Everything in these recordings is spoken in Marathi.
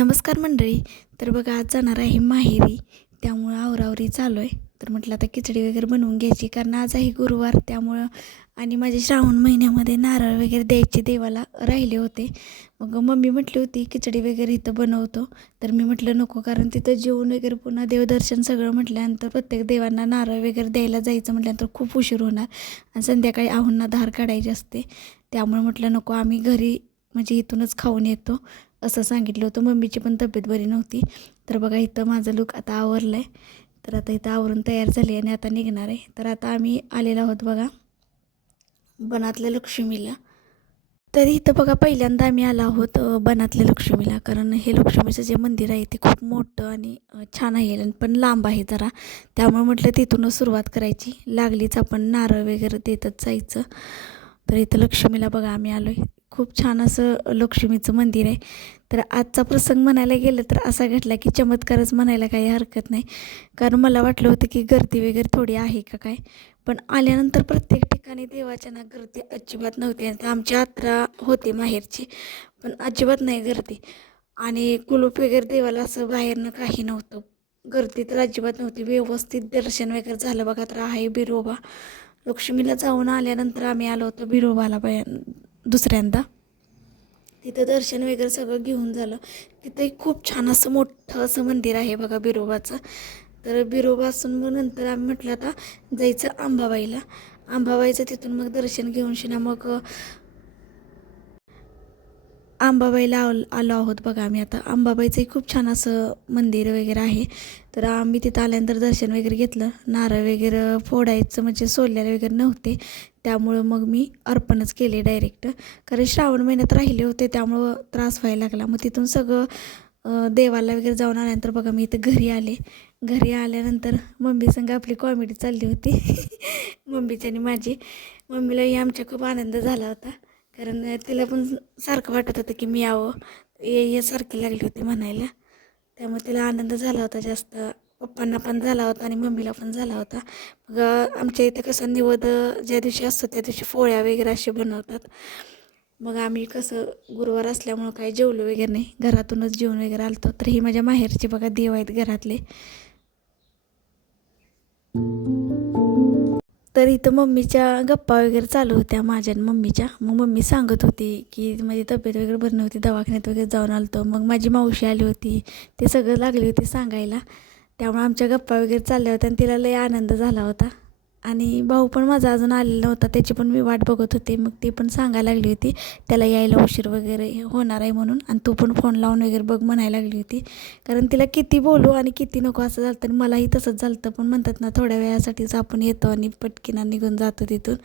नमस्कार मंडळी. तर बघा आज जाणार आहे माहेरी. त्यामुळं आवरावरी चालू आहे. तर म्हटलं आता खिचडी वगैरे बनवून घ्यायची कारण आज आहे गुरुवार. त्यामुळं आणि माझे श्रावण महिन्यामध्ये नारळ वगैरे द्यायचे देवाला राहिले होते. मग मम्मी म्हटली होती खिचडी वगैरे इथं बनवतो. तर मी म्हटलं नको कारण तिथं जेवण वगैरे पुन्हा देवदर्शन सगळं म्हटल्यानंतर प्रत्येक देवांना नारळ वगैरे द्यायला जायचं म्हटल्यानंतर खूप उशीर होणार. आणि संध्याकाळी आहुंना धार काढायची असते. त्यामुळे म्हटलं नको आम्ही घरी म्हणजे इथूनच खाऊन येतो असं सांगितलं होतं. मम्मीची पण तब्येत बरी नव्हती. तर बघा इथं माझं लुक आता आवरलं आहे तर आता इथं आवरून तयार झाली आणि आता निघणार आहे. तर आता आम्ही आलेलो आहोत बघा बनातल्या लक्ष्मीला. तर इथं बघा पहिल्यांदा आम्ही आलो आहोत बनातल्या लक्ष्मीला. कारण हे लक्ष्मीचं जे मंदिर आहे ते खूप मोठं आणि छान आहे आणि पण लांब आहे जरा. त्यामुळे म्हटलं तिथूनच सुरुवात करायची. लागलीच आपण नारळ वगैरे देतच जायचं. तर इथं लक्ष्मीला बघा आम्ही आलो आहे खूप छान असं लक्ष्मीचं मंदिर आहे. तर आजचा प्रसंग म्हणायला गेलं तर असा घडला की चमत्कारच म्हणायला काही हरकत नाही. कारण मला वाटलं होतं की गर्दी वगैरे थोडी आहे का काय? पण आल्यानंतर प्रत्येक ठिकाणी देवाच्या ना गर्दी अजिबात नव्हती आणि आमची यात्रा होते माहेरची. पण अजिबात नाही गर्दी. आणि कुलूप वगैरे देवाला असं बाहेरनं काही नव्हतं. गर्दी तर अजिबात नव्हती. व्यवस्थित दर्शन वगैरे झालं बघा तर आहे बिरोबा. लक्ष्मीला जाऊन आल्यानंतर आम्ही आलो होतो बिरोबाला बाय दुसऱ्यांदा? तिथं दर्शन वगैरे सगळं घेऊन झालं. तिथंही खूप छान असं मोठं असं मंदिर आहे बघा बिरोबाचं. तर बिरोबासून मग नंतर आम्ही म्हटलं आता जायचं आंबाबाईला. आंबाबाईचं तिथून मग दर्शन घेऊन शिना मग आंबाबाईला आल आलो आहोत बघा आम्ही आता. आंबाबाईचंही खूप छान असं मंदिर वगैरे आहे. तर आम्ही तिथं आल्यानंतर दर्शन वगैरे घेतलं. नारळ वगैरे फोडायचं म्हणजे सोल्याला वगैरे नव्हते. त्यामुळं मग मी अर्पणच केले डायरेक्ट कारण श्रावण महिन्यात राहिले होते त्यामुळं त्रास व्हायला लागला. मग तिथून सगळं देवाला वगैरे जाऊन आल्यानंतर बघा मी इथं घरी आले. घरी आल्यानंतर मम्मी संग आपली कॉमेडी चालली होती. मम्मीची आणि माझी. मम्मीलाही आमच्या खूप आनंद झाला होता. कारण तिला पण सारखं वाटत होतं की मी यावं. ये ये सारखी लागली होती म्हणायला. त्यामुळे तिला आनंद झाला होता जास्त. पप्पांना पण झाला होता आणि मम्मीला पण झाला होता. मग आमच्या इथं कसं निवद ज्या दिवशी असतो त्या दिवशी पोळ्या वगैरे असे बनवतात. मग आम्ही कसं गुरुवार असल्यामुळं काही जेवलो वगैरे नाही. घरातूनच जेवण वगैरे आलतो. तर ही माझ्या माहेरचे बघा देव आहेत घरातले. तर इथं मम्मीच्या गप्पा वगैरे चालू होत्या माझ्या आणि मम्मीच्या. मग मम्मी सांगत होती की माझी तब्येत वगैरे बरी नव्हती दवाखान्यात वगैरे जाऊन आलतो. मग माझी मावशी आली होती. ते सगळं लागली होती सांगायला. त्यामुळे आमच्या गप्पा वगैरे चालल्या होत्या आणि तिला लय आनंद झाला होता. आणि भाऊ पण माझा अजून आलेला नव्हता त्याची पण मी वाट बघत होते. मग ती पण सांगायला लागली होती त्याला यायला उशीर वगैरे होणार आहे म्हणून आणि तू पण फोन लावून वगैरे बघ म्हणायला लागली होती. कारण तिला किती बोलू आणि किती नको असं झालं तर मलाही तसंच झालं पण म्हणतात ना थोड्या वेळासाठीच आपण येतो आणि पटकिना निघून जातो तिथून.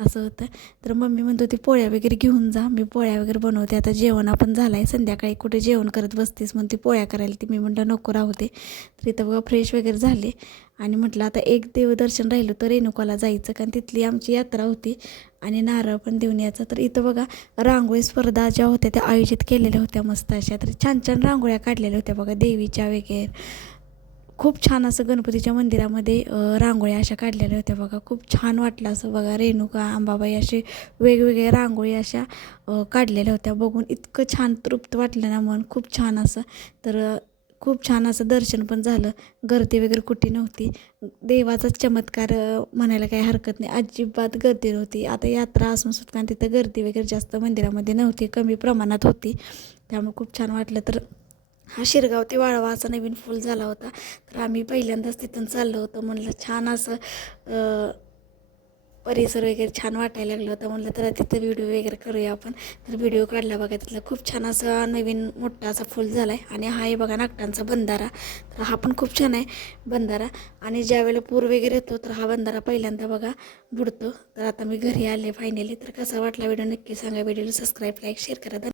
असं होतं. तर मम्मी म्हणत होती पोळ्या वगैरे घेऊन जा मी पोळ्या वगैरे बनवते. आता जेवण आपण झालं आहे संध्याकाळी कुठे जेवण करत बसतेस म्हणून ती पोळ्या करायला ती. मी म्हणलं नको राहू दे. तर इथं बघा फ्रेश वगैरे झाले. आणि म्हटलं आता एक देवदर्शन राहिलं तर रेणुकाला जायचं कारण तिथली आमची यात्रा होती आणि नारळ पण देऊन यायचा. तर इथं बघा रांगोळी स्पर्धा ज्या होत्या त्या आयोजित केलेल्या होत्या मस्त अशा. तर छान छान रांगोळ्या काढलेल्या होत्या बघा देवीच्या वगैरे. खूप छान असं गणपतीच्या मंदिरामध्ये रांगोळ्या अशा काढलेल्या होत्या बघा. खूप छान वाटलं असं बघा. रेणुका अंबाबाई असे वेगवेगळ्या रांगोळी अशा काढलेल्या होत्या. बघून इतकं छान तृप्त वाटलं ना मन. खूप छान असं. तर खूप छान असं दर्शन पण झालं. गर्दी वगैरे कुठे नव्हती. देवाचाच चमत्कार म्हणायला काही हरकत नाही. अजिबात गर्दी नव्हती. आता यात्रा असून सुद्धा तिथं गर्दी वगैरे जास्त मंदिरामध्ये नव्हती. कमी प्रमाणात होती. त्यामुळे खूप छान वाटलं. तर हा शिरगाव ते वाळवा असा नवीन फुल झाला होता. तर आम्ही पहिल्यांदाच तिथून चाललो होतो. म्हणलं छान असं परिसर वगैरे छान वाटायला लागलं होतं. म्हणलं तर तिथं व्हिडिओ वगैरे करूया आपण. तर व्हिडिओ काढला बघा तिथला. खूप छान असा नवीन मोठा असा फुल झाला आहे आणि हा आहे बघा नागटांचा बंधारा. तर हा पण खूप छान आहे बंधारा. आणि ज्यावेळेला पूर वगैरे येतो तर हा बंधारा पहिल्यांदा बघा बुडतो. तर आता मी घरी आले फायनली तर कसा वाटला व्हिडिओ नक्की सांगा. व्हिडिओला सबस्क्राईब लाईक शेअर करा.